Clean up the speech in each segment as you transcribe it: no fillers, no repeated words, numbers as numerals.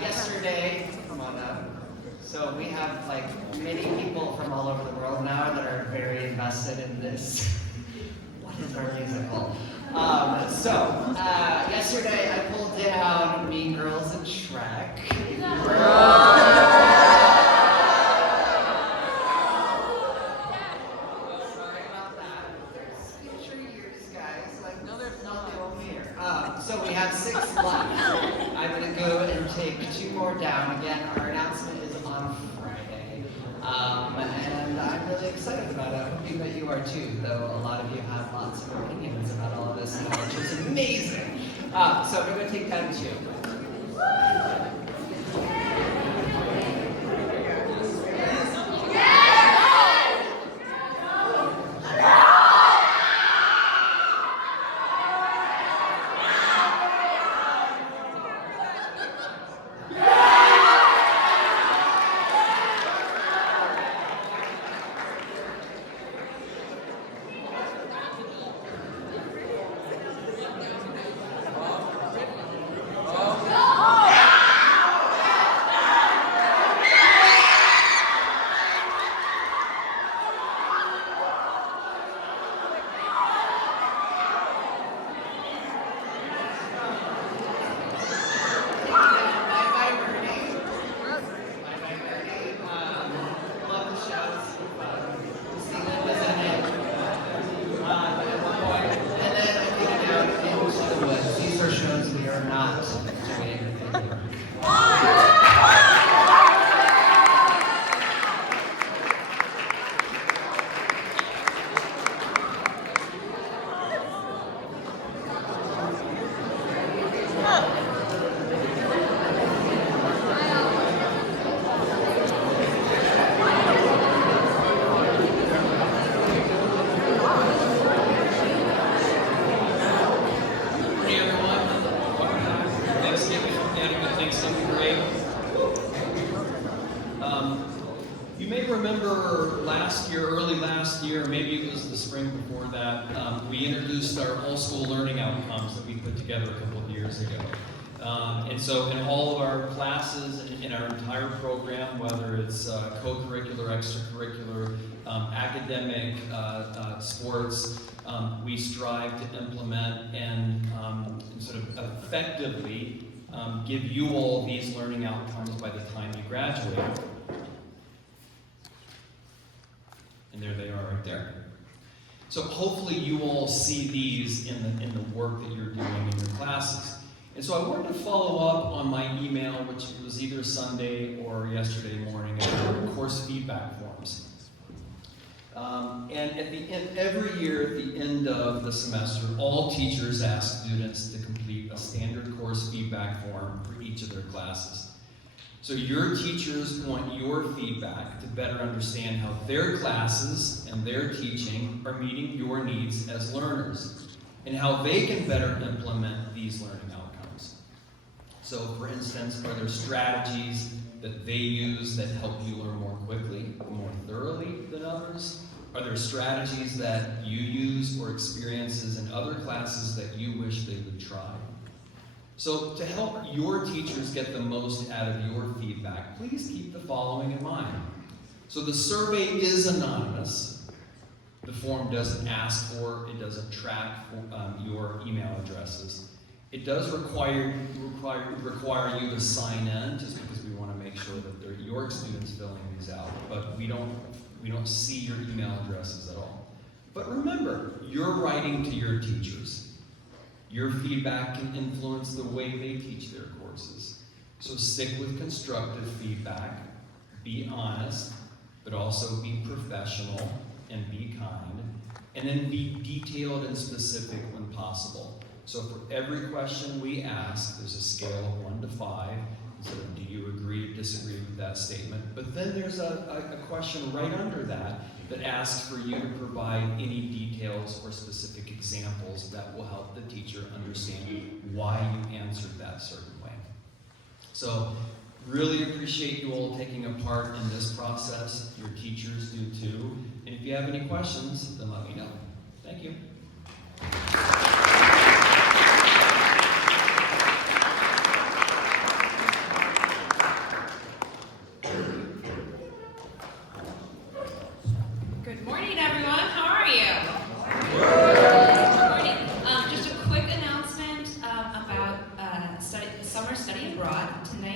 yesterday, come on up. So we have like many people from all over the world now that are very invested in this. What is our musical? Yesterday I pulled down Mean Girls and Shrek. Sorry about that. There's future years, guys. Like, no, there's not the only year. So we have 6 left. I'm gonna go and take 2 more down. Again, our announcement is on Friday. And I'm really excited about it. I'm hoping that you are too, though a lot of you have lots of opinions about all of this, which is amazing. So I'm gonna take down 2. You may remember early last year, or maybe it was the spring before that, we introduced our all-school learning outcomes that we put together a couple of years ago. And so in all of our classes, in our entire program, whether it's co-curricular, extracurricular, academic, sports, we strive to implement and sort of effectively give you all these learning outcomes by the time you graduate. And there they are right there. So hopefully you all see these in the work that you're doing in your classes. And so I wanted to follow up on my email, which was either Sunday or yesterday morning, about course feedback forms. And at the end, every year at the end of the semester, all teachers ask students to complete a standard course feedback form for each of their classes. So your teachers want your feedback to better understand how their classes and their teaching are meeting your needs as learners, and how they can better implement these learning outcomes. So for instance, are there strategies that they use that help you learn more quickly, more thoroughly than others? Are there strategies that you use or experiences in other classes that you wish they would try? So to help your teachers get the most out of your feedback, please keep the following in mind. So the survey is anonymous. The form doesn't ask for, it doesn't track your email addresses. It does require you to sign in, just because we want to make sure that they're your students filling these out, but we don't see your email addresses at all. But remember, you're writing to your teachers. Your feedback can influence the way they teach their courses. So stick with constructive feedback, be honest, but also be professional and be kind, and then be detailed and specific when possible. So for every question we ask, there's a scale of 1 to 5. So do you agree or disagree with that statement? But then there's a question right under that asks for you to provide any details or specific examples that will help the teacher understand why you answered that certain way. So really appreciate you all taking a part in this process. Your teachers do too. And if you have any questions, then let me know. Thank you.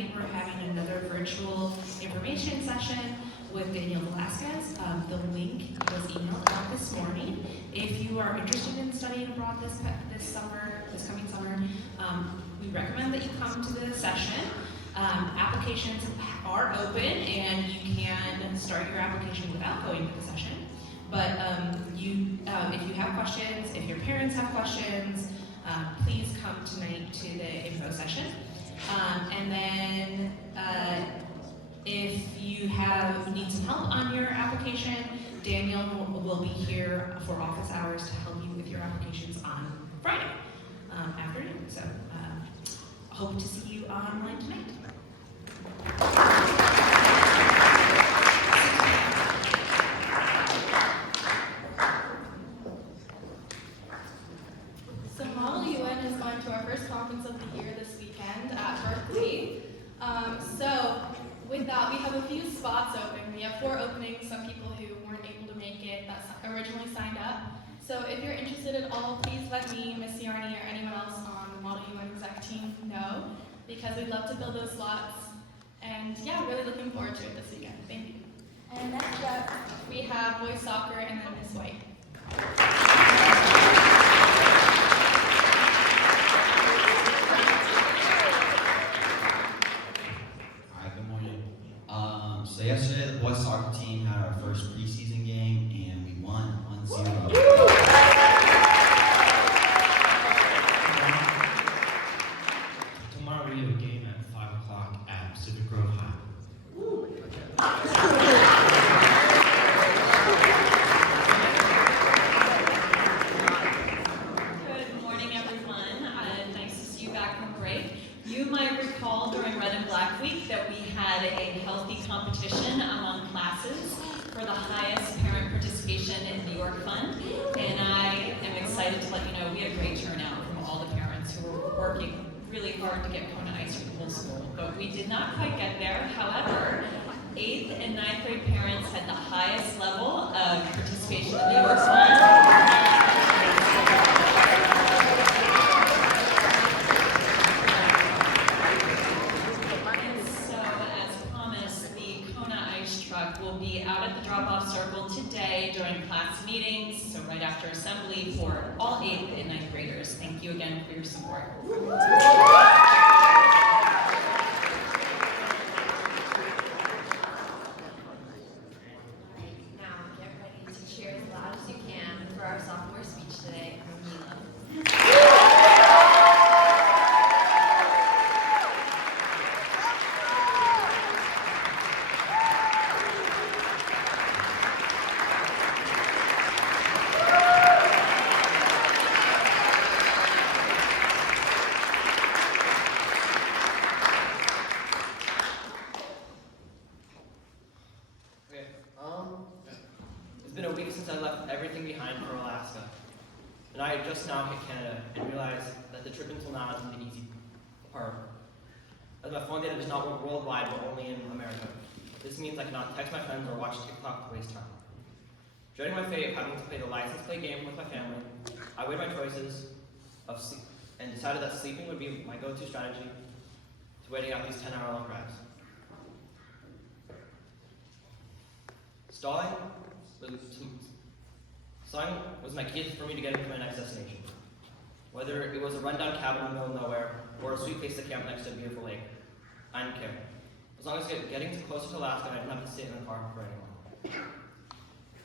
tonight we're having another virtual information session with Daniel Velasquez. The link was emailed out this morning. If you are interested in studying abroad this coming summer, we recommend that you come to the session. Applications are open and you can start your application without going to the session. But if you have questions, if your parents have questions, please come tonight to the info session. And then if you need some help on your application, Daniel will be here for office hours to help you with your applications on Friday afternoon. So hope to see you online tonight. So Model UN is going to our first conference of the year this weekend at Berkeley. So with that, we have a few spots open. We have 4 openings, some people who weren't able to make it that originally signed up. So if you're interested at all, please let me, Miss Yarny, or anyone else on the Model UN exec team know, because we'd love to fill those slots. And yeah, really looking forward to it this weekend. Thank you. And next up, we have boys soccer and then Miss White. Alright, good morning. So yesterday the boys soccer team had our first preseason game and we won 1-0. Tomorrow we have a game at 5 o'clock at Pacific Grove High. Good morning, everyone. Nice to see you back from break. You might recall during Red and Black Week that we had a healthy competition among classes for the highest parent participation in New York Fund. And I am excited to let you know we had a great turnout from all the parents who were working really hard to get Kona Ice for the whole school. But we did not quite get there. However, 8th and 9th grade parents had the highest level of participation in the New York Fund. Will be out at the drop-off circle today during class meetings, so right after assembly for all 8th and 9th graders. Thank you again for your support. Now get ready to cheer as loud as you can for our sophomore speech today from Miilo. It's been a week since I left everything behind for Alaska, and I just now hit Canada and realized that the trip until now isn't the easy part. As my phone data does not work worldwide, but only in America. This means I cannot text my friends or watch TikTok to waste time. Dreading my fate of having to play the license plate game with my family, I weighed my choices and decided that sleeping would be my go-to strategy to waiting out these 10-hour-long drives. Stalling was my key for me to get into my next destination. Whether it was a rundown cabin in the middle of nowhere or a sweet place to camp next to a beautiful lake, I didn't care. As long as getting closer to Alaska, I didn't have to sit in the car for anyone.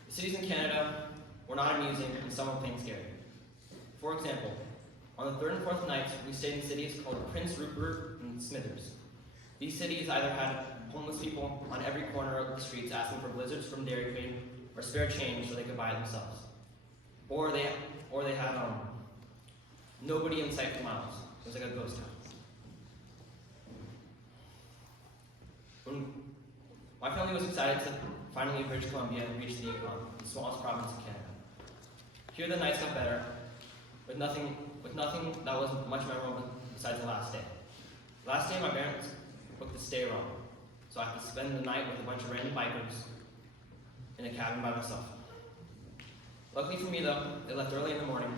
The cities in Canada were not amusing and some were plain scary. For example, on the 3rd and 4th nights, we stayed in cities called Prince Rupert and Smithers. These cities either had homeless people on every corner of the streets asking for blizzards from Dairy Queen or spare change so they could buy it themselves. Or they had nobody in sight for miles. It was like a ghost town. When my family was excited to finally leave British Columbia and reach the Yukon, the smallest province in Canada. Here the nights got better, with nothing that was much memorable besides the last day. Last day my parents booked the stay wrong, so I had to spend the night with a bunch of random bikers in a cabin by myself. Luckily for me though, they left early in the morning,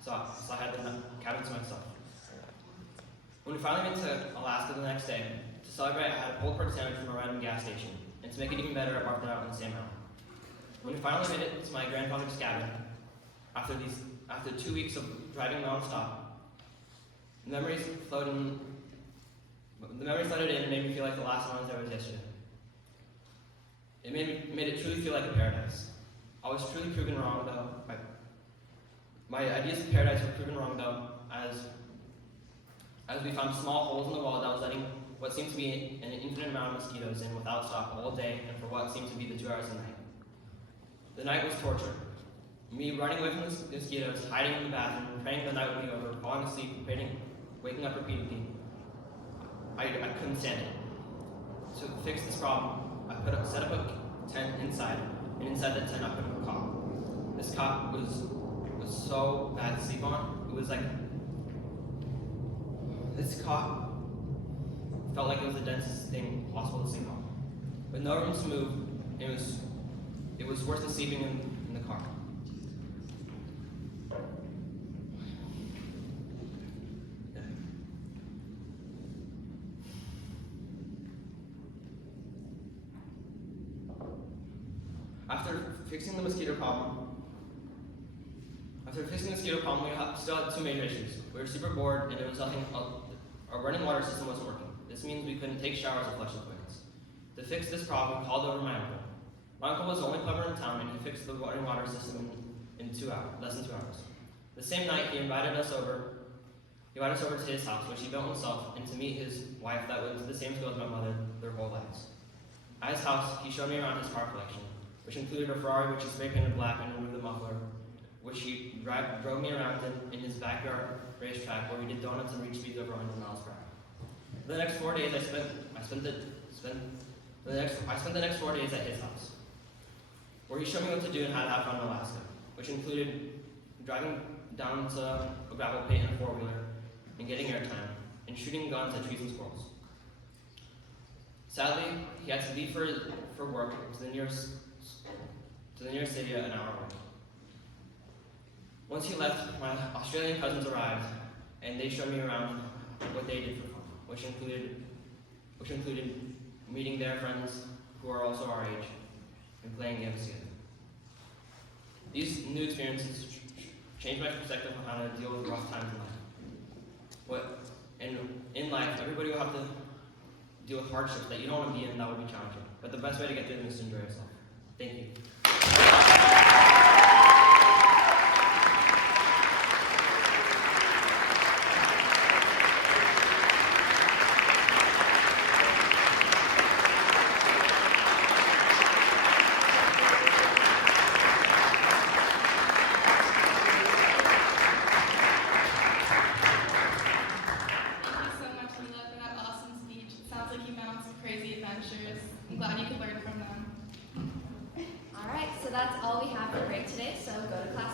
so I had the cabin to myself. When we finally went to Alaska the next day, to celebrate, I had a pulled pork sandwich from a random gas station, and to make it even better, I barfed it out in the same hour. When we finally made it to my grandfather's cabin, after 2 weeks of driving nonstop, the memories flooded in and made me feel like the last one I was yesterday. It made it truly feel like a paradise. I was truly proven wrong, though. My ideas of paradise were proven wrong, though, as we found small holes in the wall that was letting what seemed to be an infinite amount of mosquitoes in without stop all day and for what seemed to be the 2 hours of night. The night was torture. Me running away from the mosquitoes, hiding in the bathroom, praying the night would be over, falling asleep, waking up repeatedly. I couldn't stand it. To fix this problem, I set up a tent inside, and inside the tent I put up a cot. This cot was so bad to sleep on. It was like, this cot felt like it was the densest thing possible to sleep on. With no room to move, it was worse than sleeping in the car. After fixing the mosquito problem, we still had 2 major issues. We were super bored, and there was nothing. Our running water system wasn't working. This means we couldn't take showers or flush the toilets. To fix this problem, we called over my uncle. My uncle was the only plumber in town, and he fixed the running water system in less than 2 hours. The same night, he invited us over to his house, which he built himself, and to meet his wife that went to the same school as my mother their whole lives. At his house, he showed me around his car collection, which included a Ferrari which is spray painted black and removed the muffler, which he drove me around in his backyard racetrack where we did donuts and reached speeds over 100 miles per hour. The next 4 days I spent the next 4 days at his house, where he showed me what to do and how to have fun in Alaska, which included driving down to a gravel pit in a 4-wheeler and getting airtime, and shooting guns at trees and squirrels. Sadly, he had to leave for work to the nearest city an hour away. Once he left, my Australian cousins arrived, and they showed me around what they did for fun, which included meeting their friends who are also our age and playing games together. These new experiences changed my perspective on how to deal with rough times in life. In life, everybody will have to deal with hardships that you don't want to be in that will be challenging. But the best way to get through them is to enjoy yourself. Thank you. I'm glad you could learn from them. All right, so that's all we have for break today, so go to class.